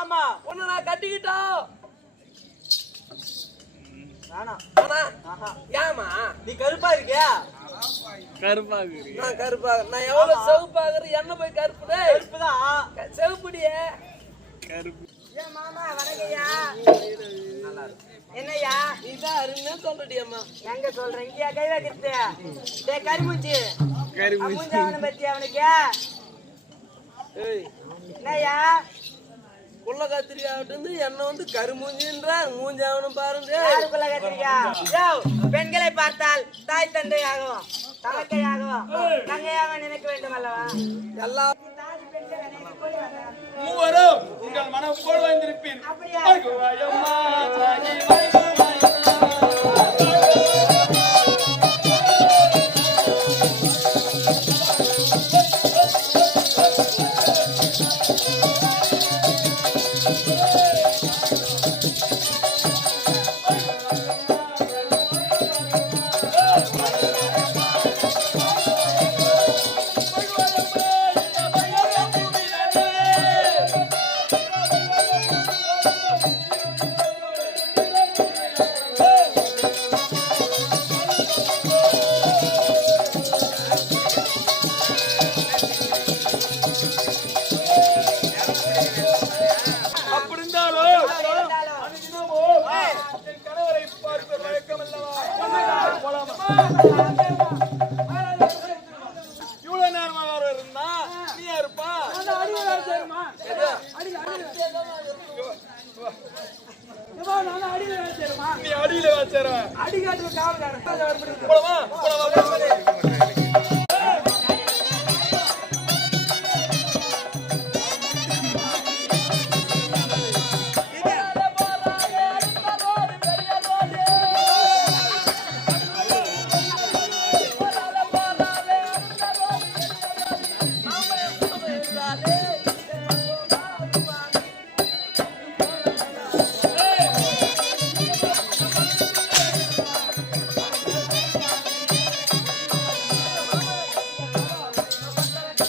ஆமா உன்னை நான் கட்டிக்கிட்டோம். ஏமா நீ கருப்பா இருக்கியா? நான் கருப்பா நான் எவ்வளவு செவப்பாகிறேன் என்ன போய் கருப்புடே கருப்புதான் செவப்புடியே ஏன் மாமா வணக்கம்யா. என்னய்யா நீதான் அருமையா சொல்றடியம்மா. எங்க சொல்றேன் இங்கயா கை வைக்கிறது? டேய் கரிமூச்சி மூஞ்சி அவனை பத்தி அவனுக்கு ஏய் என்னய்யா புள்ள கத்திரிக்காவிட்டு என்ன வந்து கருமூஞ்சின்ற மூஞ்சாவனும் பாருங்க. யாருக்குள்ள கத்திரிக்கா? யோவ், பெண்களை பார்த்தால் தாய் தந்தையாகவும் தமக்கையாகவும் தங்கையாக நினைக்க வேண்டும் அல்லவா? எல்லா மூவரும் உங்கள் மனம் போல் வந்திருப்பீர். அப்படியா? இவ்வளவு நேரமா வர இருந்தா நீ இருப்பா. நீ அடியில வச்சிருவ. அடிக்காட்டு காவல்காரன் போலாமா?